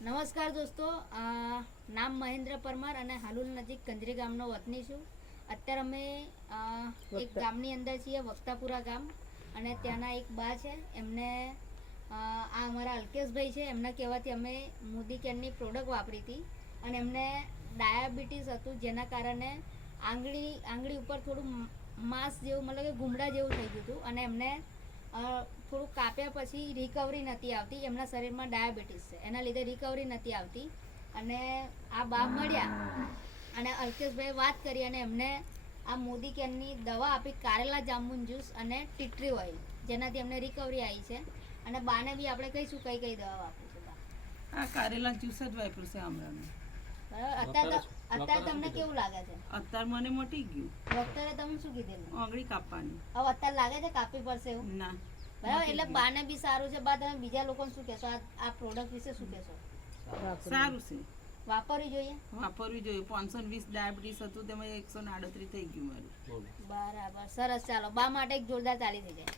નમસ્કાર દોસ્તો, નામ મહેન્દ્ર પરમાર અને હાલુલ નજીક કંજરી ગામનો વતની છું. અત્યારે અમે એક ગામની અંદર છીએ, વક્તાપુરા ગામ, અને ત્યાંના એક બા છે. એમને આ અમારા અલ્કેશભાઈ છે, એમના કહેવાથી અમે મોદી કેરની પ્રોડક્ટ વાપરી હતી અને એમને ડાયાબિટીસ હતું, જેના કારણે આંગળી ઉપર થોડું માંસ જેવું, મતલબ કે ગુમડા જેવું થઈ ગયું હતું અને એમને થોડું કાપ્યા પછી રિકવરી નથી આવતી. એમના શરીરમાં ડાયાબિટીસ છે, એના લીધે રિકવરી નથી આવતી. અને આ બા મળ્યા અને અલ્કેશભાઈ વાત કરી અને એમને આ મોદી કેરની દવા આપી, કારેલા જાંબુન જ્યુસ અને ટીટરી ઓઇલ, જેનાથી એમને રિકવરી આવી છે. અને બાને બી આપણે કહીશું કઈ કઈ દવા વાપરીશું. આ કારેલા જ્યુસ જ વાપર્યું છે હમણાં. બરાબર. અત્યારે તમને કેવું લાગે છે? અત્યારે મને મટી ગયું. ડોક્ટરે તમને શું કીધેલું? આંગળી કાપવાની. હવે અત્યારે લાગે છે કાપવી પડશે એવું? ના. બરાબર. એટલે બાને બી સારું છે. બા, તમે બીજા લોકોને શું કહેશો? આ પ્રોડક્ટ વિશે શું કહેશો? સારું છે, વાપરવી જોઈએ. વાપરવી જોઈએ. 520 ડાયાબિટીસ હતું, તેમાં 138 થઈ ગયું મારું. બરાબર, સરસ. ચાલો, બા માટે એક જોરદાર તાળી થઈ જાય.